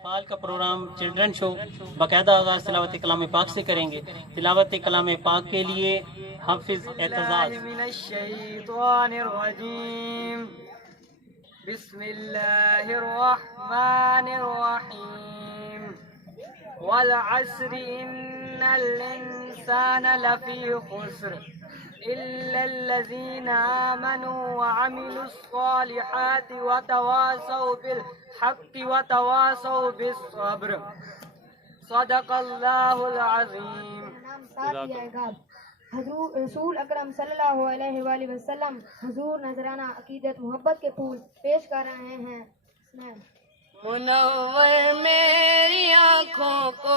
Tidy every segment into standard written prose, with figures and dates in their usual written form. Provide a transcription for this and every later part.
पाल का programme children show बाकायदा आगाज़ तिलावत कलाम पाक से करेंगे। तिलावत कलाम पाक के लिए हाफिज एतजाज। बिस्मिल्लाहिर्रहमानिर्रहीम वल अस्रि इन्नल इंसान लफी खुस्र इल्लल्लज़ीना आमनू व अमिलुस्सॉलिहाति व तवासौ बिल हक़्क़ि व तवासौ बिस्सब्र। सदक़ल्लाहुल अज़ीम। रसूल अकरम सल्लल्लाहु अलैहि वसल्लम हुजूर नजराना अकीदत मोहब्बत के फूल पेश कर रहे हैं। मुनव्वर मेरी आँखों को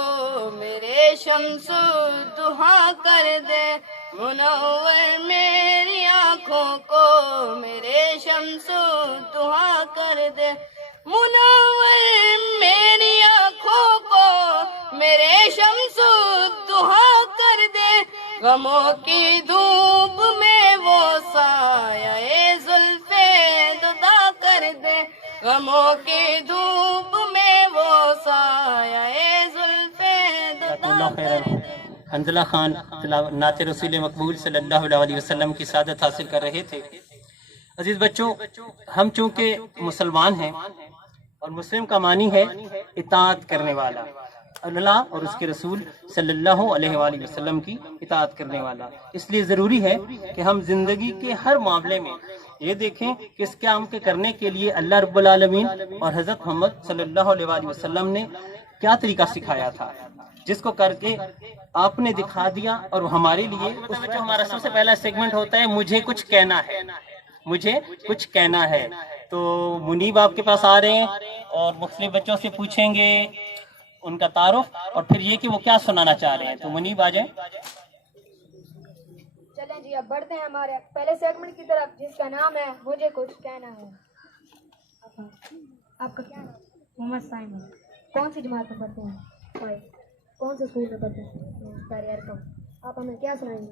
मेरे शम्सु दुहा कर दे, मुनव्वर मेरी आँखों को मेरे शम्सु दुहा कर दे, मुनव्वर मेरी आँखों को मेरे शम्सु दुहा कर दे, गमों की धूप में वो साया जुल्फे जुदा कर दे, गमों की धूप में वो साया जुल्फे जुदा कर दे। हंजला खान नाते रसूल मकबूल सल्लल्लाहु अलैहि वसल्लम की सादत हासिल कर रहे थे। अजीज बच्चों, हम चूंकि मुसलमान हैं और मुस्लिम का मानी है इताअत करने वाला, अल्लाह और उसके रसूल सल्लल्लाहु अलैहि वसल्लम की इताअत करने वाला, इसलिए ज़रूरी है कि हम जिंदगी के हर मामले में ये देखें कि इस काम के करने के लिए अल्लाह रब्बुल आलमीन और हज़रत मोहम्मद सल्लल्लाहु अलैहि वसल्लम ने क्या तरीका सिखाया था, जिसको करके आपने दिखा दिया और हमारे लिए उसमें जो हमारा सबसे पहला सेगमेंट होता है मुझे कुछ कहना है, मुझे कुछ कहना है। तो मुनीब आपके पास आ रहे हैं और मुख्तलिफ बच्चों से पूछेंगे उनका तारुफ और फिर ये कि वो क्या सुनाना चाह रहे हैं। तो मुनीब आ जाए। चलें जी, अब बढ़ते हैं हमारे पहले सेगमेंट की तरफ, जिसका नाम है मुझे कुछ कहना है। आपका क्या नाम? मोहम्मद साइमन। कौन सी जमात में पढ़ते हैं? कौन से स्कूल में पढ़ते हैं? आप हमें क्या सुनाएंगे?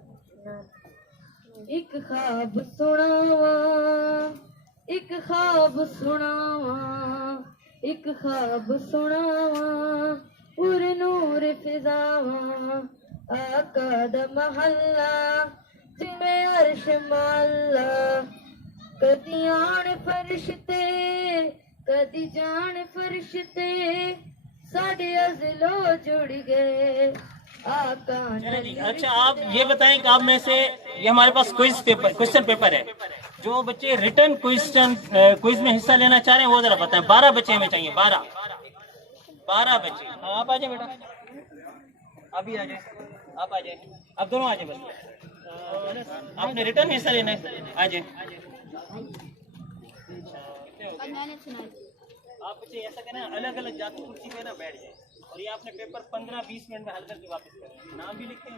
एक ख्वाब सुनावा, एक ख्वाब सुनावा, एक ख्वाब सुनावा, उर नूर फिजावा, आका दा महल्ला जिमे अर्श माला, कदी आन फरिश्ते कदी जान फरिश्ते साढ़े अज़लो जुड़ गए आका। अच्छा, आप ये बताएं कि आप में से ये हमारे पास क्वेश्चन पेपर है, जो बच्चे रिटर्न क्विज में हिस्सा लेना चाह रहे हैं वो जरा बताएं। 12 बच्चे हमें चाहिए, 12 बच्चे। हाँ, आप आ जाए बेटा, अभी आ जाए, आप आ जाए, आप दोनों आ जाए। बस आपने रिटर्न में हिस्सा लेना है, आ जाए। आप बच्चे ऐसा करें, अलग अलग जाके कुर्सी पे ना बैठ जाए और ये आपने पेपर 15-20 मिनट में हल करके वापस करें। नाम भी लिखें।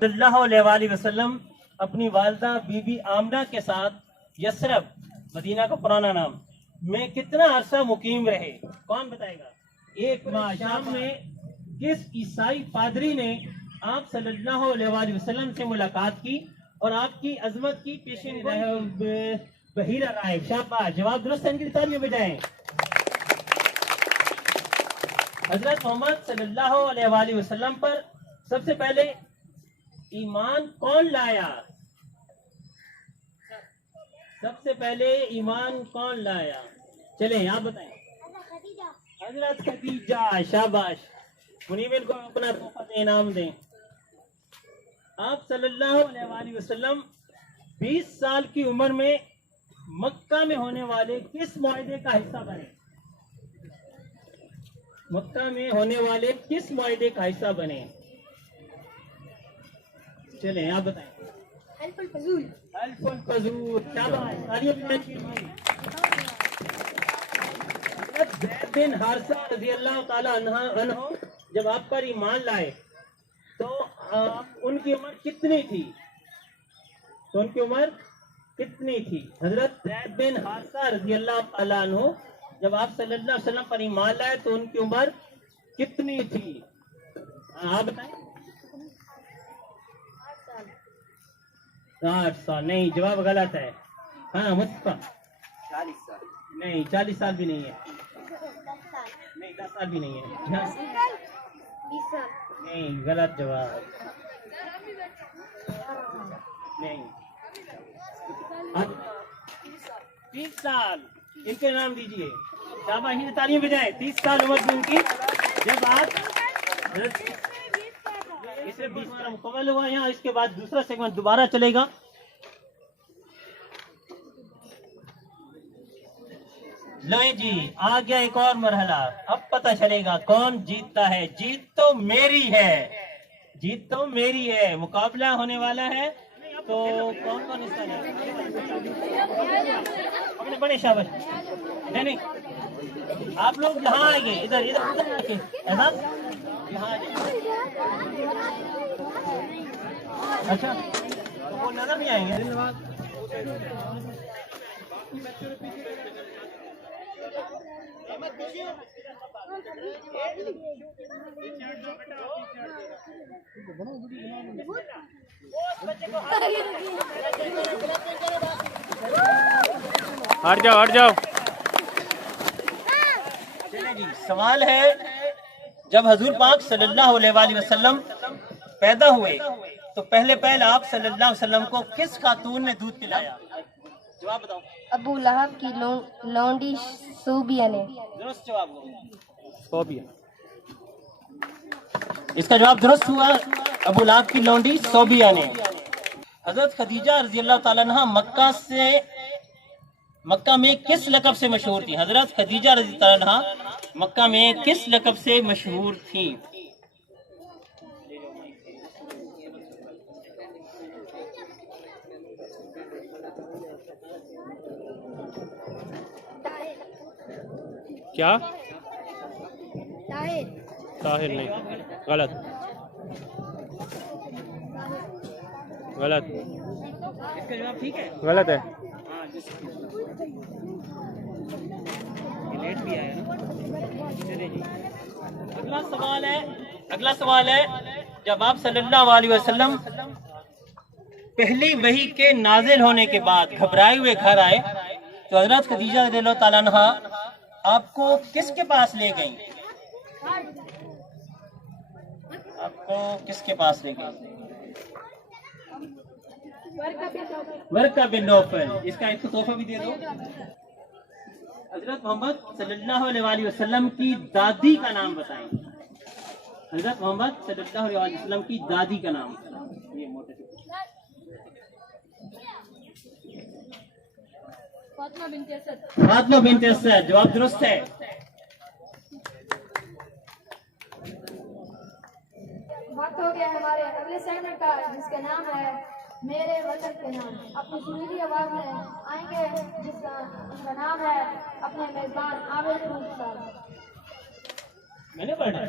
सल्लल्लाहु अलैहि वसल्लम अपनी वालदा बीबी आमना के साथ यसरब, मदीना का पुराना नाम, में कितना अरसा मुकीम रहे? कौन बताएगा? एक माह। शाम में किस ईसाई पादरी ने आप सल्लल्लाहु अलैहि वसल्लम से मुलाकात की और आपकी अजमत की पेशन बहीरा राय? शाबाश, जवाब दुरुस्त है, इनकी तालियां बजाएं। हजरत मोहम्मद सल्लल्लाहु अलैहि वसल्लम पर सबसे पहले ईमान कौन लाया? सबसे पहले ईमान कौन लाया? चले आप बताएं। हजरत खदीजा। शाबाश, मुनीबिन को अपना तोहफा दे, इनाम दें। आप सल्लल्लाहु अलैहि वसल्लम 20 साल की उम्र में मक्का में होने वाले किस मुआहदे का हिस्सा बने? मक्का में होने वाले किस मुआहदे का हिस्सा बने? चलें आप बताएं। हल्फुल फजूल। हल्फुल फजूल। शाबाश, तालियां बजाइए। ज़ैद बिन हारिसा रज़ियल्लाहु ताला अन्हु जब आप पर ईमान लाए तो उनकी उम्र कितनी थी? हजरत ज़ैद बिन हारिसा रज़ियल्लाहु ताला अन्हु जब आप सल्लल्लाहु अलैहि वसल्लम पर ईमान लाए तो उनकी उम्र कितनी थी? आप बताएं। 8 साल। नहीं, जवाब गलत है। हाँ मुस्तफा, 40 साल। नहीं, 40 साल भी नहीं है। नहीं 10 साल भी नहीं है। 20 साल। नहीं, गलत जवाब। नहीं 30 साल। इनके नाम दीजिए। शाबाशी से तालियां बजाएं। 30 साल उम्र थी उनकी जब आप इसे 20 साल मुकम्मल हुआ। यहाँ इसके बाद दूसरा सेगमेंट दोबारा चलेगा। लो जी, आ गया एक और मरहला। अब पता चलेगा कौन जीतता है। जीत तो मेरी है, जीत तो मेरी है। मुकाबला होने वाला है, तो कौन कौन हिस्सा लेगा? अपने बड़े शाबाश। नहीं, आप लोग यहाँ आएंगे, इधर इधर उधर आके ऐसा यहाँ। अच्छा, तो वो नजर नहीं आएंगे। धन्यवाद। हट जाओ हट जाओ। चलिए जी, सवाल है जब हजूर पाक सल्लल्लाहु अलैहि वसल्लम पैदा हुए तो पहले आप सल्लल्लाहु अलैहि वसल्लम को किस खातून ने दूध पिलाया? जवाब बताओ। अबू लहब की लौंडी सूबिया ने। दुरुस्त जवाब हो। इसका जवाब दुरुस्त हुआ। अबू लहब की लौंडी सोबिया ने। हजरत खदीजा रज़ी अल्लाह ताला अन्हा मक्का में किस लक़ब से मशहूर थी? हजरत खदीजा रज़ी अल्लाह ताला अन्हा मक्का में किस लक़ब से मशहूर थी? क्या? ताहिर नहीं, गलत गलत। इसका जवाब ठीक है। गलत है। लेट भी आया ना। चलिए जी, अगला सवाल है जब आप सल्लल्लाहु अलैहि वसल्लम पहली वही के नाजिल होने के बाद घबराए हुए घर आए तो हजरत खदीजा रज़ियल्लाहु ताला अन्हा आपको किसके पास ले गई? आपको किसके पास ले गई? वर्का बिन नौफल। इसका एक तोहफा भी दे दो। हजरत मोहम्मद सल्लल्लाहु अलैहि वसल्लम की दादी का नाम बताएं। हजरत मोहम्मद सल्लल्लाहु अलैहि वसल्लम की दादी का नाम। ये मोटे फातिमा बिन्त असद। जवाब दुरुस्त है। वक्त हो गया हमारे अगले सेगमेंट का, जिसका नाम है मेरे वतन के नाम। अपनी सुरीली आवाज में आएंगे जिसका नाम है अपने मेजबान आमिर साहब। मैंने पढ़ा।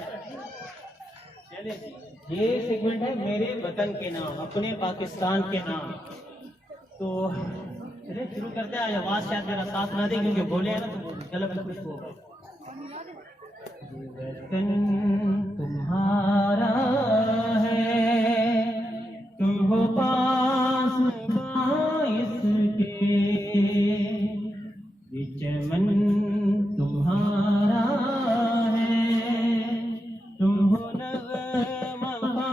ये सेगमेंट है मेरे वतन के नाम, अपने पाकिस्तान के नाम। तो चलिए शुरू करते हैं। आवाज शायद मेरा साथ ना दे क्योंकि बोले हैं ना तो गलत कुछ होगा। वतन तुम्हारा है, तुम हो पास इसके, ये चमन तुम्हारा है, तुम हो नग़मा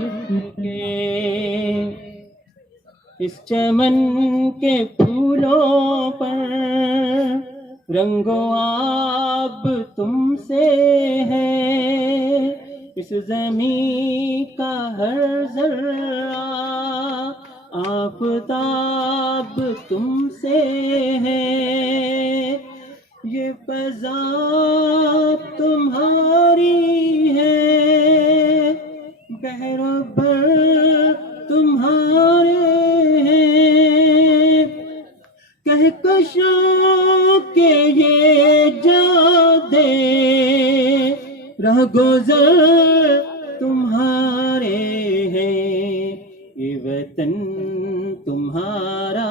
इसके। इस चमन के फूलों पर रंगो आब तुमसे है, इस ज़मीं का हर ज़र्रा आफ़ताब तुमसे है, ये फ़ज़ा तुम्हारी है, बहरो भर तुम्हारे हैं, कहकशों के ये जादे रह गुज़र तुम्हारे हैं, ये वतन तुम्हारा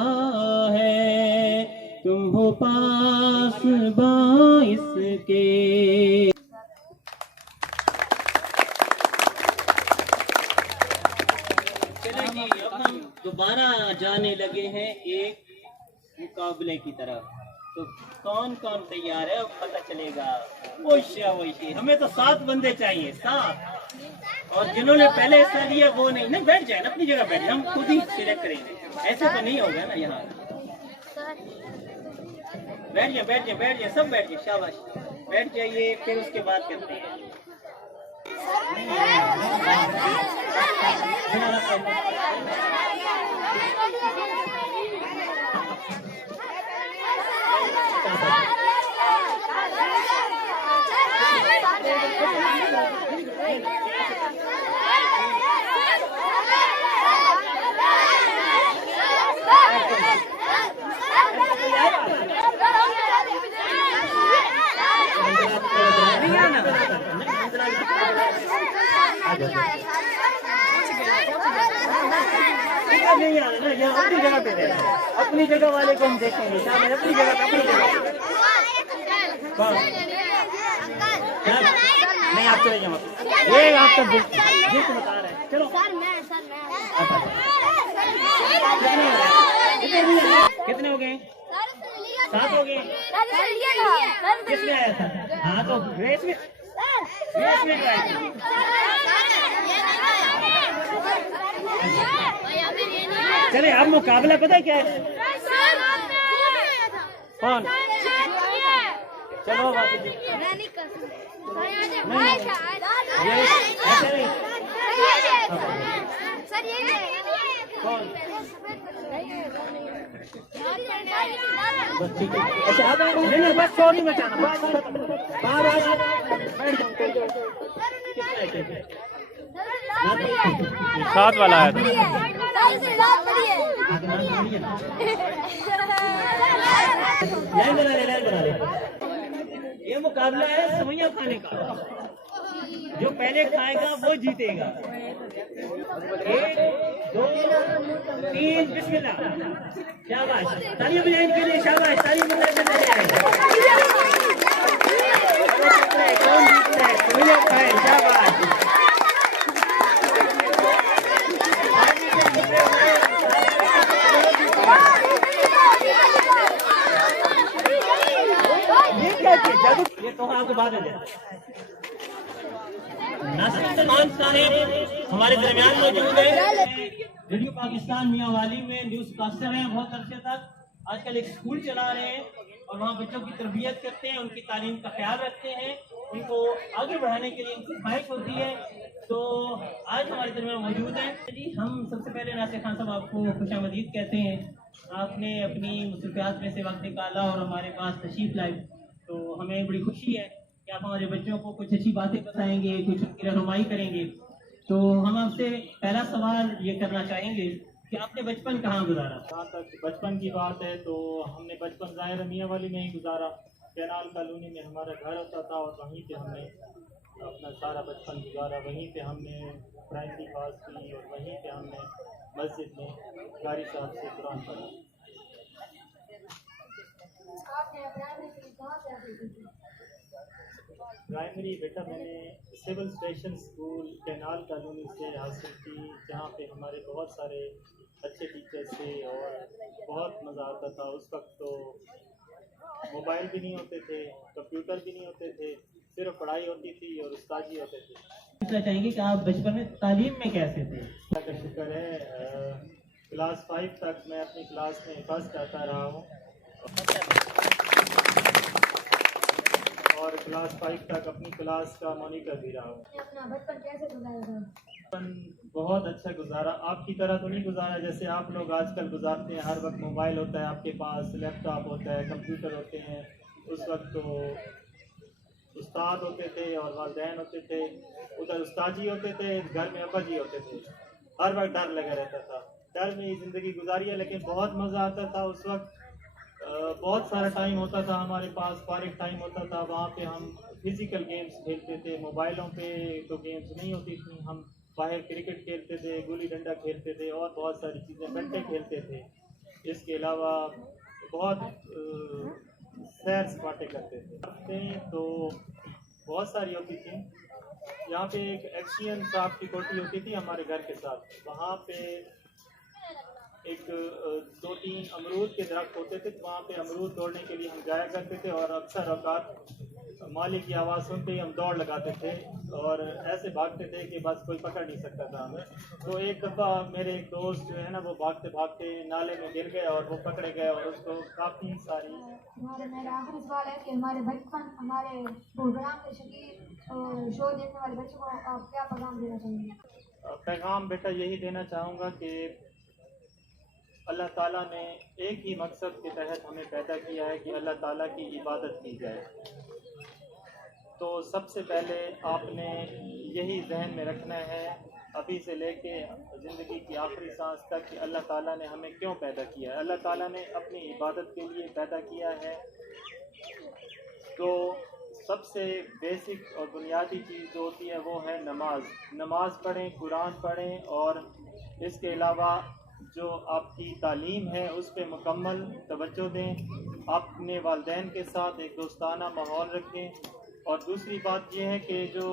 है, तुम हो पास बाइस के। चलिए अब हम दोबारा जाने लगे हैं एक मुकाबले की तरफ। तो कौन कौन तैयार है अब पता चलेगा। वही हमें तो 7 बंदे चाहिए, 7। और जिन्होंने पहले हिस्सा लिया वो नहीं ना, बैठ जाए ना अपनी जगह, बैठ जाए, हम खुद ही सिलेक्ट करेंगे, ऐसे तो नहीं होगा ना। यहाँ बैठ जाए सब बैठ जाए, शाबाश बैठ जाइए, फिर उसके बाद करते हैं। नहीं आना ना, यहाँ अपनी जगह पे रहना, अपनी जगह वाले को हम देखेंगे, अपनी जगह नहीं, आप चले जाओ, ये आपका जिस बता रहे हैं। चलो कितने हो गए? 7 हो गए। किसने आया था? हाँ तो रेस में चले। अब मुकाबला पता है क्या है? कौन? चलो कौन? अच्छा नहीं, बस चोरी मचाना, साथ वाला आया था। ये मुकाबला है सेवइयां खाने का, जो पहले खाएगा वो जीतेगा। 1 2 3 बिस्मिल्लाह। शाबाश, तालियां बजाएं के लिए, शाबाश, तालियां बजाएं के लिए। कौन जीतता है? सेवइयां खाए, शाबाश। ये तो आपको बाद में नासिर साहब हमारे दरमियान मौजूद है। रेडियो पाकिस्तान मियांवाली में न्यूज कास्टर हैं बहुत अरसे तक। आजकल एक स्कूल चला रहे हैं और वहाँ बच्चों की तरबियत करते हैं, उनकी तालीम का ख्याल रखते हैं, उनको आगे बढ़ाने के लिए उनकी ख्वाहिश होती है। तो आज हमारे दरमियान मौजूद हैं। हम सबसे पहले नासिर खान साहब आपको खुशामदीद कहते हैं। आपने अपनी मुसलसियात में से वक्त निकाला और हमारे पास तशरीफ लाए, तो हमें बड़ी खुशी है कि आप हमारे बच्चों को कुछ अच्छी बातें बताएंगे, कुछ उनकी रहनुमाई करेंगे। तो हम आपसे पहला सवाल ये करना चाहेंगे कि आपने बचपन कहाँ गुजारा? जहाँ तक बचपन की बात है तो हमने बचपन ज़ाहिर मियांवाली में ही गुजारा। कैनाल कॉलोनी में हमारा घर होता था और वहीं पे हमने अपना सारा बचपन गुजारा। वहीं पे हमने प्राइमरी पास की और वहीं पे हमने मस्जिद में कारी साहब से कुरान पढ़ा। प्राइमरी बेटा मैंने civil station school canal colony से हासिल की, जहाँ पे हमारे बहुत सारे अच्छे टीचर्स थे और बहुत मज़ा आता था। उस वक्त तो मोबाइल भी नहीं होते थे, कंप्यूटर भी नहीं होते थे, सिर्फ पढ़ाई होती थी और उस्तादी होते थे। पूछना चाहेंगे कि आप बचपन में तालीम में कैसे थे? अल्लाह का शुक्र है, क्लास 5 तक मैं अपनी क्लास में फर्स्ट आता रहा हूँ और क्लास 5 तक अपनी क्लास का मॉनिटर भी रहा हूँ। अपना बचपन कैसे गुजारा था? बचपन बहुत अच्छा गुजारा, आपकी तरह तो नहीं गुजारा जैसे आप लोग आजकल गुजारते हैं। हर वक्त मोबाइल होता है आपके पास, लैपटॉप होता है, कंप्यूटर होते हैं। उस वक्त तो उस्ताद होते थे और वालिदैन होते थे, उधर उस्ताद जी होते थे, घर में अब्बा जी होते थे। हर वक्त डर लगा रहता था, डर में ही ज़िंदगी गुजारी है। लेकिन बहुत मज़ा आता था उस वक्त। बहुत सारा टाइम होता था हमारे पास, फारिग टाइम होता था। वहाँ पे हम फिज़िकल गेम्स खेलते थे, मोबाइलों पे तो गेम्स नहीं होती थी। हम बाहर क्रिकेट खेलते थे, गुल्ली डंडा खेलते थे और बहुत सारी चीज़ें, बट्टे खेलते थे। इसके अलावा बहुत सैर सपाटे करते थे। तो बहुत सारी होती थी। यहाँ पे एक एक्शियन साहब की कोठी होती थी हमारे घर के साथ। वहाँ पे एक 2-3 अमरूद के दरख्त होते थे, तो वहाँ पे अमरूद तोड़ने के लिए हम जाया करते थे और अक्सर औकात मालिक की आवाज़ सुनते ही हम दौड़ लगाते थे और ऐसे भागते थे कि बस कोई पकड़ नहीं सकता था हमें। तो एक दफ़ा मेरे एक दोस्त जो है ना वो भागते भागते नाले में गिर गए और वो पकड़े गए और उसको काफ़ी सारी। मेरा आखिरी सवाल है कि हमारे बचपन हमारे प्रोग्राम के शकीर और शो देखने वाले बच्चों को आप क्या पैगाम देना चाहेंगे? पैगाम बेटा यही देना चाहूँगा कि अल्लाह ताला ने एक ही मकसद के तहत हमें पैदा किया है कि अल्लाह ताला की इबादत की जाए। तो सबसे पहले आपने यही जहन में रखना है अभी से लेके ज़िंदगी की आखिरी सांस तक कि अल्लाह ताला ने हमें क्यों पैदा किया है। अल्लाह ताला ने अपनी इबादत के लिए पैदा किया है। तो सबसे बेसिक और बुनियादी चीज़ जो होती है वो है नमाज पढ़ें, कुरान पढ़ें और इसके अलावा जो आपकी तालीम है उस पर मुकम्मल तवज्जो दें। अपने वालिदैन के साथ एक दोस्ताना माहौल रखें। और दूसरी बात यह है कि जो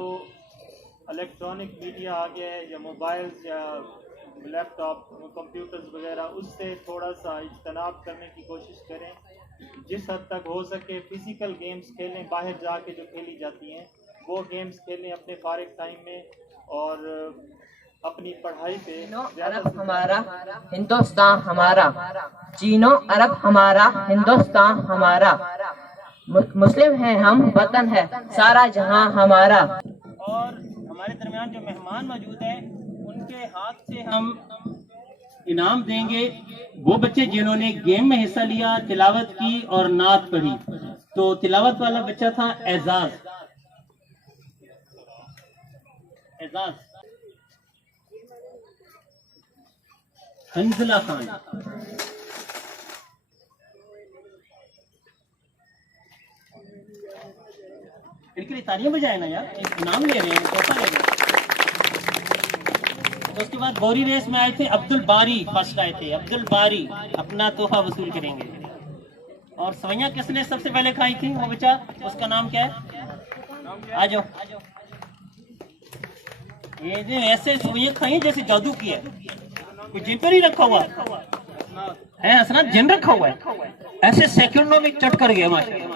इलेक्ट्रॉनिक मीडिया आ गया है या मोबाइल्स या लैपटॉप कंप्यूटर्स वगैरह उससे थोड़ा सा इज्तनाब करने की कोशिश करें। जिस हद तक हो सके फ़िज़िकल गेम्स खेलें, बाहर जाके जो खेली जाती हैं वो गेम्स खेलें अपने फारिग टाइम में और अपनी पढ़ाई पे। अरब हमारा हिंदुस्तान हमारा, चीनो अरब हमारा हिंदुस्तान हमारा, मुस्लिम हैं हम, वतन है सारा जहां हमारा। और हमारे दरमियान जो मेहमान मौजूद हैं उनके हाथ से हम इनाम देंगे वो बच्चे जिन्होंने गेम में हिस्सा लिया, तिलावत की और नात पढ़ी। तो तिलावत वाला बच्चा था एजाज हंजला खान। इनके लिए तालियां बजाए ना यार, एक इनाम ले रहे हैं, तोहफा ले रहे हैं। तो उसके बाद बोरी रेस में आए थे अब्दुल बारी, फर्स्ट आए थे अब्दुल बारी, अपना तोहफा वसूल करेंगे। और सवैयां किसने सबसे पहले खाई थी वो बच्चा, उसका नाम क्या है? आ जाओ। ये जो ऐसे सवैयां खाई जैसे जादू की है, कोई जिन पर ही रखा हुआ है, हसनात जिन रखा हुआ है, ऐसे सेकंडों में चट कर गया माशाल्लाह।